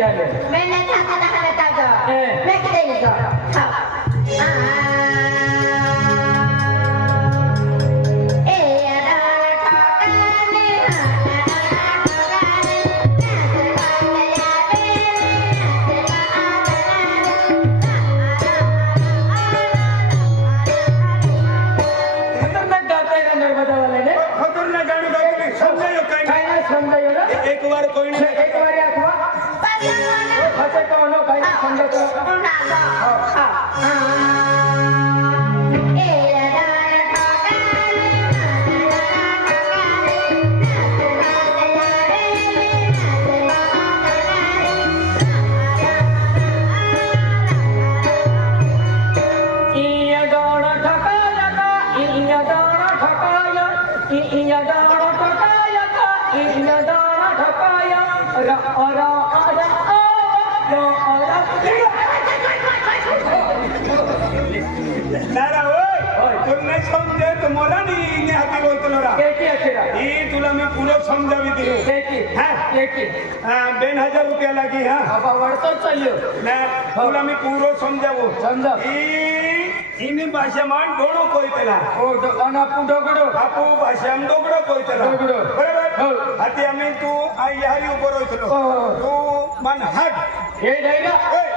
ရတယ်မင်းလက်ထပ် तुमने समझे तो मोला नहीं ने हाथी बोलते केकी अकेला ये तुला मैं पूरा समझा केकी हां केकी हां रुपया लगी हां अब वर्षो चलियो मैं तुला मैं पूरा समझावो समझा ये इने भाषा मान डोड़ो कोई तेला हो, अना पु डोगडो आपु भाषा हम डोगडो कोई तेला डोगडो आम्ही तू आई यारी हो, हो, तू मन हट हे जायगा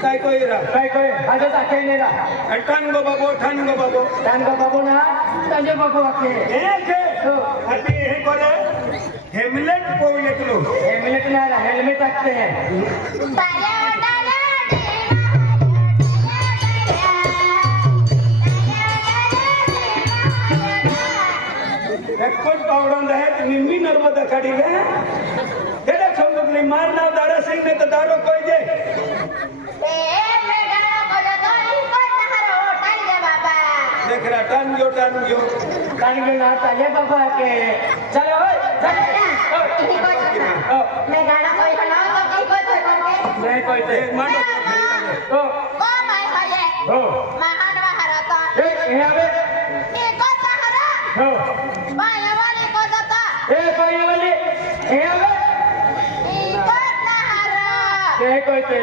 काय कोयरा काय कोय आजो साखे नेला अटकान गो बाबो ठान गो बाबो ठान गो बाबो ना तंजो बाबो आखे हे के हे करे हेमलेट पोले हेमलेट ना हेलमेट आखते हैं बारे वाला ಎಕ್ಸ್ಪರ್ಟ್ ಪಾವಡಂದ ನಿಮ್ಮಿ ನರ್ಮದ ಕಡಿಗೆ ಎಡ ಸಂಬಂಧಿ ಮಾರ್ನ ದಾರ ಸಿಂಗ್ દીકરા ટન ગયો ટન ગયો ટન ગયો ના તા લે બાબા કે ચાલો મે ગાડા કોઈ હલાવ તો કી કોઈ તો કે નહીં કોઈ તે માનો ઓ ઓ માય કોઈ તે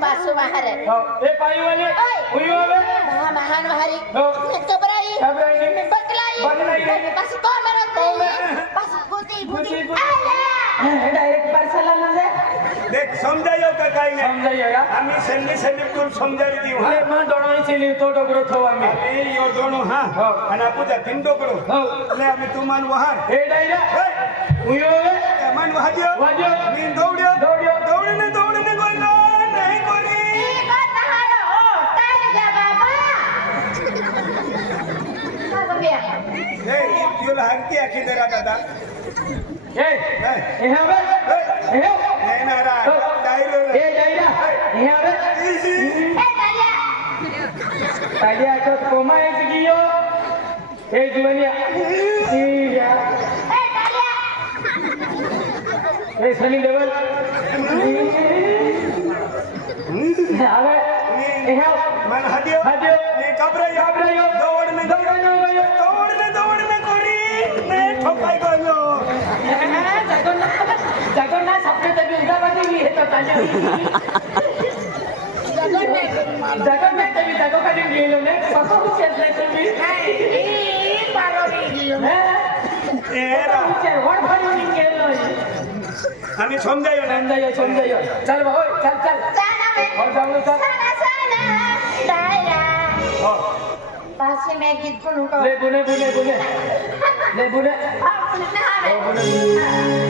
પાછો બહાર એ પાઈ વાલે હુઈ આવે મહા મહાન હારી મે કબરાઈ કબરાઈ મે બકલાઈ બકલાઈ મે પાસ તો મરો તઈ પાસ ગુતી ગુતી આયા ડાયરેક્ટ પરસલા મજે દેખ સમજાયો કે કાઈ ને સમજાયો આમી સેલી સેલી તું સમજાવી દીઉ હા માં ડોણો સેલી તો ડોગરો થવા મે એ યો ડોણો હા અને આ પૂજા તીન ડોગરો એટલે અમે તું માન વહાર એ ડાયરા હુઈ આવે મન વાજ્યો વાજ્યો મીન દોડ્યો દોડ્યો દોડીને तुला हक्ती आखी जरा दादा हो. हो. कोमायच गियो हे जुवनिया हे सनी देवल हवे हे मन हदियो हदियो ये कब्र कब्र జగన్ మీ దగ్గర నీళ్ళు పక్కకు చేతులైతుంది আমি সমজাইও না সমজাইও সমজাইও চল ভাই চল চল और जाऊंगा सर पास ही मैं गीत गुनू का ले बुने बुने बुने ले बुने बुने बुने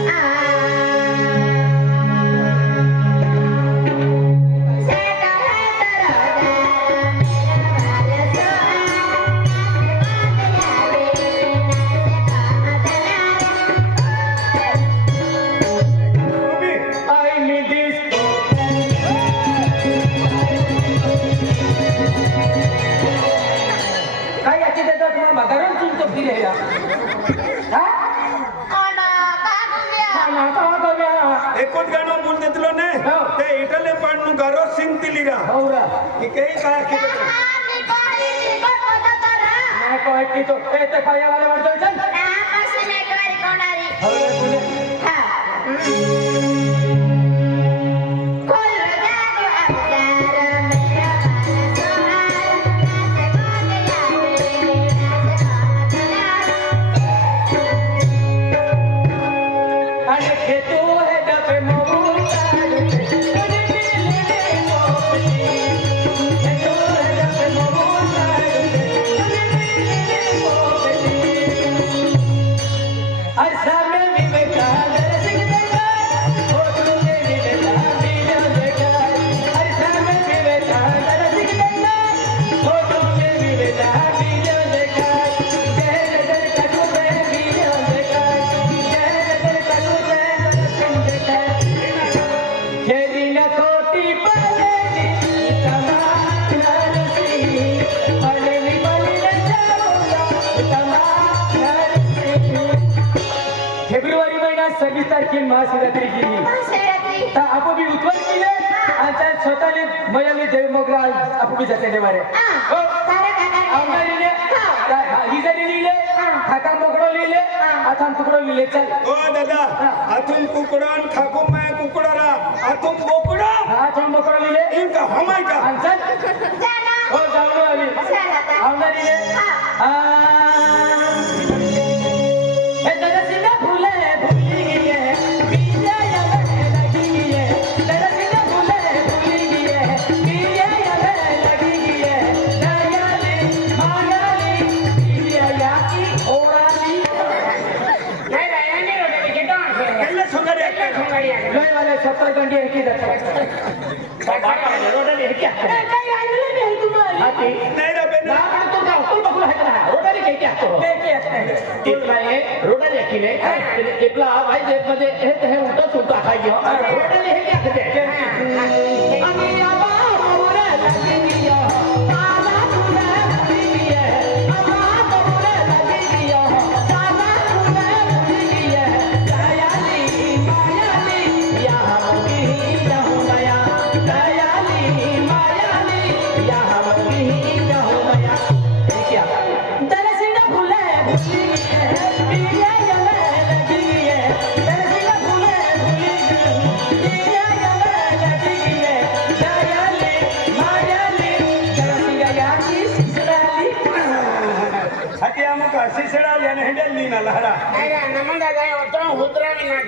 चैताली मयाली जयमोगराज अपुबी सत्याने मारे अंबालीले लीले खाका मोकडो लिहिले आथान हो. तुकडो लिहिले चल ओ हो, दादा खाकू माय कुकुड़ा रा लिहिले इनका हमाय का रोडाने इडक्या काय आलेलं नाही तुम्हाला हाती नाही ना बेन ना पण तो जाऊ तो बघू हात ना रोडाने काय काय असतो काय काय असतो इतला ये रोडाने की नाही इतला भाई जेब मध्ये हे हे उठा सुटा खाई गयो रोडाने हे काय असते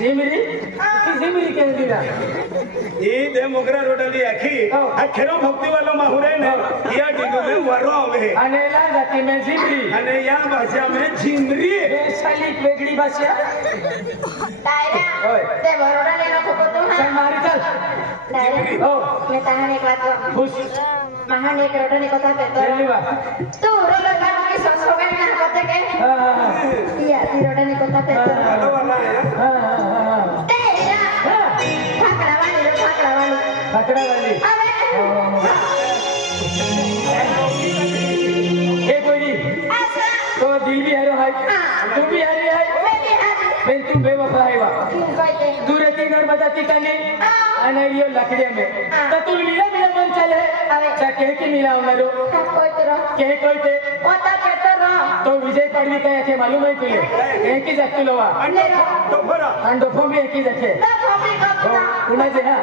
ಜೀಮಿರಿ ಜೀಮಿರಿ एक महान एक के या तुम बेवफा है तू रहती नर्मदा की कने अनरियो लकड़िया में तो तू नीला नीला मन चले ता कह के नीला उमरो कह कोई ते ओता तो विजय पाड़ी कह के मालूम है तुझे एक ही जख्ती लोवा हम डोफो भी एक ही जखे सुना जी हाँ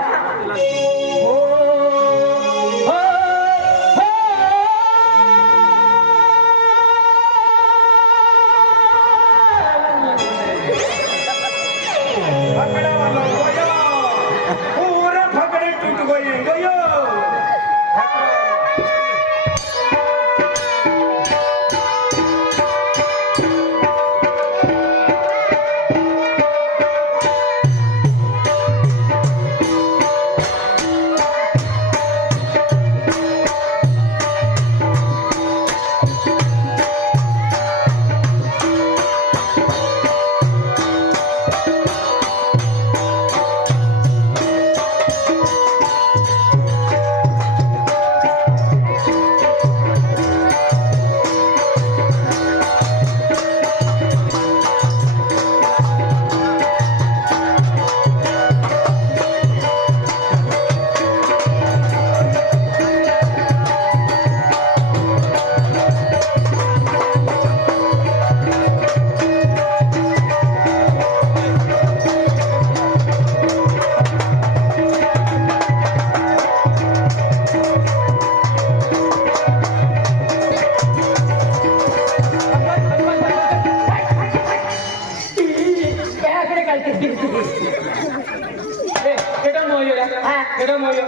पूरा पकड़े टूट गए गयो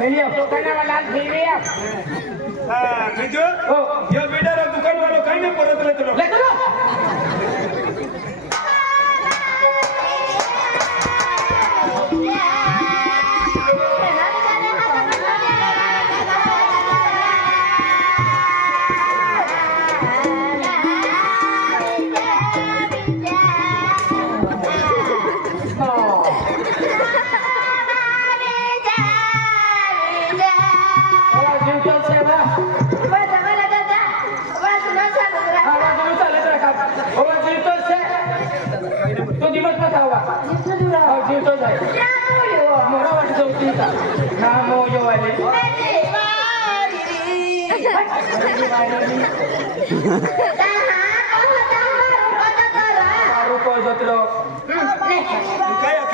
બીજો બીજો બેટા દુકાન વાળો કઈ ને પરત લેતો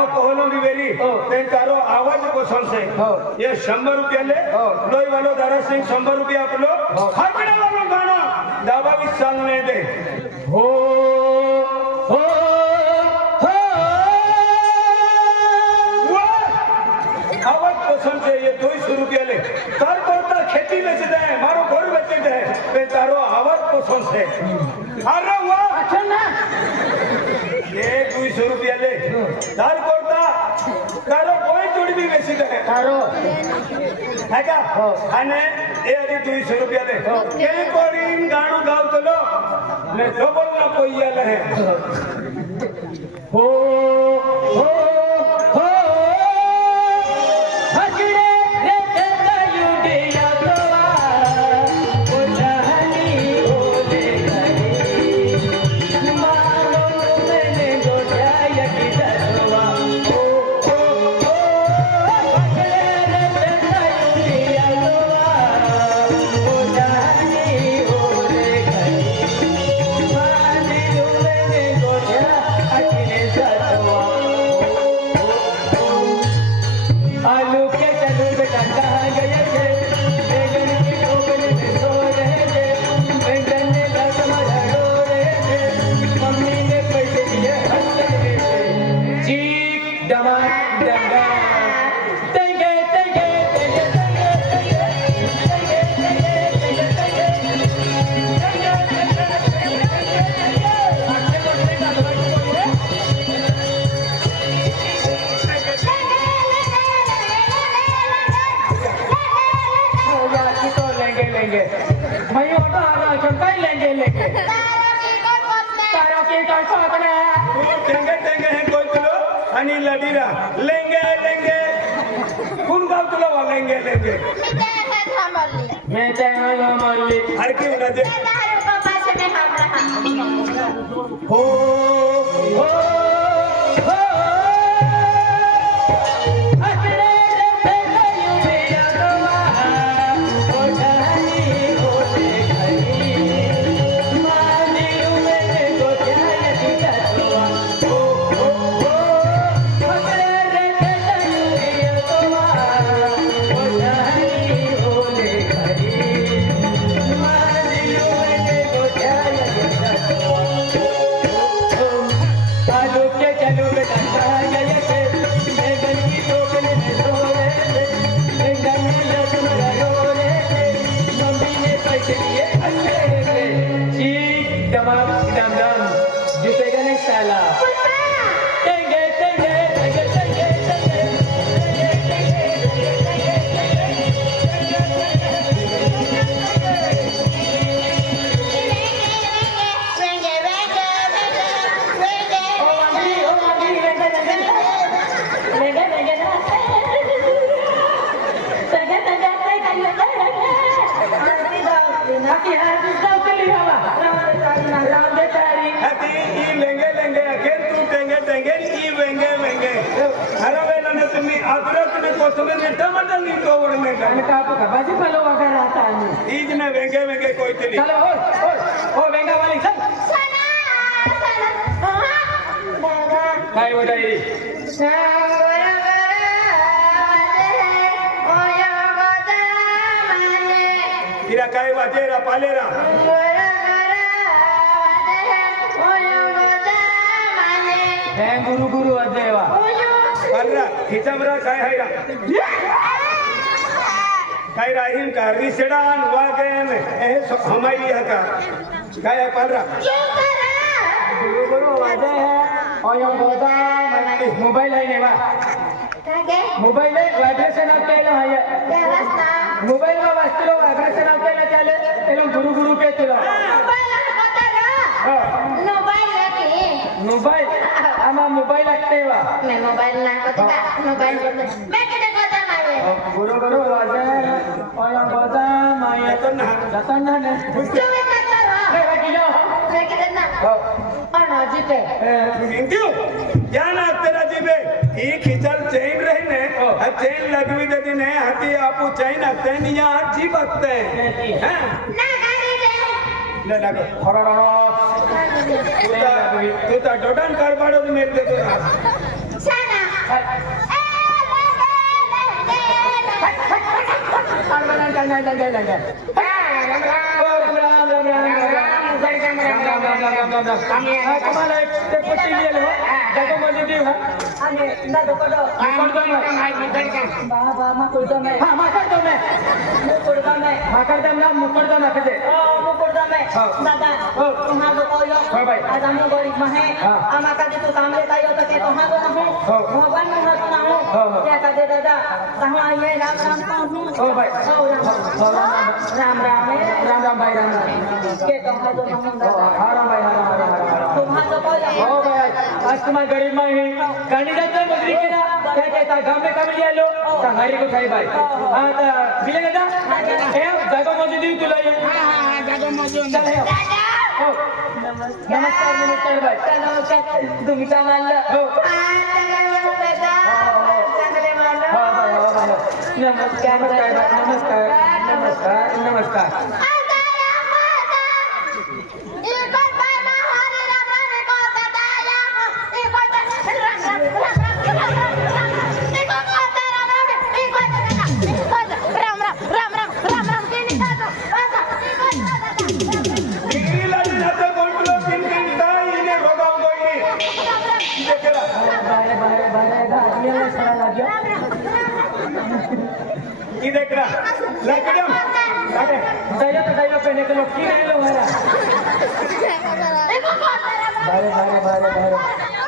તારો કોહલોની વેરી તે તારો આવાજ કોસલશે એ 100 રૂપિયા લે લોઈ વાળો દારાસિંહ 100 રૂપિયા આપલો ખાકડા વાળો ગાણો દાબા વિશાલ ને દે હો હો આવાજ કોસલશે એ 200 રૂપિયા લે તાર કોતા ખેતી વેચી દે મારો ઘર વેચી દે તે તારો આવાજ કોસલશે અરે વાહ અચ્છા ના એ 200 રૂપિયા લે તાર સિગરેટ અને એ હજી ત્રીસ રૂપિયા દે કે કોઈ ગાણું ગાવ તો લો ને ડબલ ના કોઈ લહે ઓ लेंगे लेंगे भाई आ मयूर तो लेंगे लेंगे अनिल लढीला लेंगे लेंगे कौन गुणगाव तो वा लेंगे लेंगे मैं तो मैं तेरा तो माली हर क्यों उन्हें दे हो हो हो जीपेगाने शाला તમે બેઠા મંડળ ની તો ઓળ ને ગામે કા આપો બાજી પેલો વગર હતા ઈ જ ને વેંગે વેંગે કોઈ ગુરુ ગુરુ અદેવા ಅಲ್ರ ಹಿತಮ್ರ ಕಾಯ್ ಹೈರ ಕಾಯ್ ರಾಹಿಂ ಕಾ ರಿಸಡಾನ್ ವಾಗೇನ್ ಎ ಸಮೈ ಹಕ ಕಾಯ ಪಲ್ರ ಗುರು ಗುರು ಅದೇ ಅಯ್ಯ ಬೋದಾ ಮೊಬೈಲ್ ಐನೇವಾ ಮೊಬೈಲ್ ವೈಬ್ರೇಷನ್ ಆಗ್ತಾ ಇಲ್ಲ मैं मोबाइल ना को देखा मोबाइल मैं के देखा था मारे गुरु गुरु राजे और बता माया रतन रतन ने जो मैं करता रहा मैं बैठी जाओ मैं के देना और नाजी पे थैंक यू या ना तेरा जी पे ई खिचल चैन रही ने चैन लगवी दे दिन है हती आपू चैन हते नहीं या जी बकते हैं ना गाने दे ना ना खरा तू तो डोडन कर बाड़ो मेरे दे तुम्हाला राम राम राम राम અને ના તો કડો હા કડો મે હા મતલબ કે બા બા માં કડો મે હા માં કડો મે મે કડો મે હા કડો મે મુ કડો ના કદે હા મુ કડો મે દાદા તું હા તો કહ્યો હા ભાઈ આજ હું ગરીબ માં હે આ માં કદે તું કામ લેતા આવ્યો તો કે તો હા તો ના હું ભગવાન નું હા તો ના હું ત્યાં કદે દાદા કહા આયે રામ રામ કહું હું હા ભાઈ હા રામ રામ રામ રામ રામ ભાઈ રામ રામ કે તો હા તો ના હું હા રામ ભાઈ રામ રામ आसमान गरीब माई गांधीदाचा मंत्री केला काय काय ता गामे कामली आलो ता हरी को खाई बाई आता दिले का हे जागा मजे देऊ तुला हे हां हां जागा मध्ये नमस्कार नमस्कार बाई नमस्कार तुम्ही का हो नमस्कार नमस्कार नमस्कार नमस्कार पहने के लोग की नहीं लोग बारे बारे बारे बारे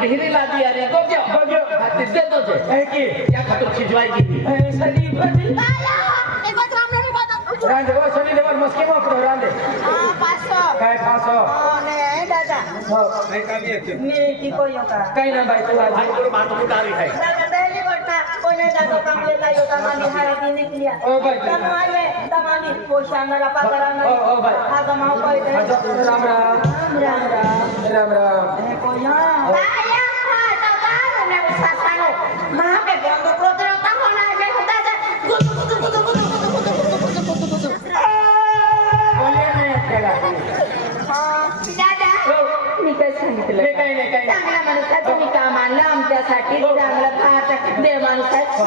ઢીરી લાદી અરે ગોગ્યો ગોગ્યો હાથી દે દો છે એ કે ક્યાં ખાતો ખીજવાઈ ગઈ એ સડી ભરી લાલા એક વાત રામ ને વાત રાંધે ઓ સડી દેવર મસ્કી માં પડો રાંધે આ પાસો કાય પાસો અને એ દાદા હો એ કામી છે ને કી કોયો કા કાઈ ના ભાઈ તું આ થોડું માથું ઉતારી થાય દાદા દહેલી વર્તા કોને દાદો કામ લેતા યો તમારી હારા દીને ક્લિયા ઓ ભાઈ તમારે તમારી પોશાના પાકરાના ઓ ઓ ભાઈ આ તમારો કોઈ રામ રામ રામ રામ રામ રામ કોયા वाटलं काही नाही काही चांगल्या काम आमच्यासाठी हो. चांगलं पाहता दे हो.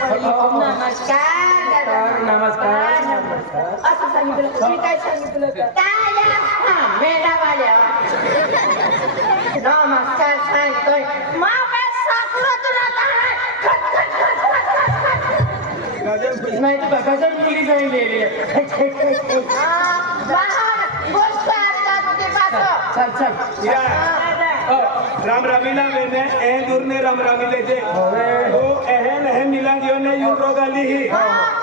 पडली हो. नमस्कार नमस्कार असं सांगितलं तुम्ही काय सांगितलं मॅडम आल्या नमस्कार सांगतोय गजर पोलीस आहे चल चल राम रामीला वेने ए दूर ने राम रामी ले जे ओ एहन मिला गयो ने यूं रोगाली ही हो.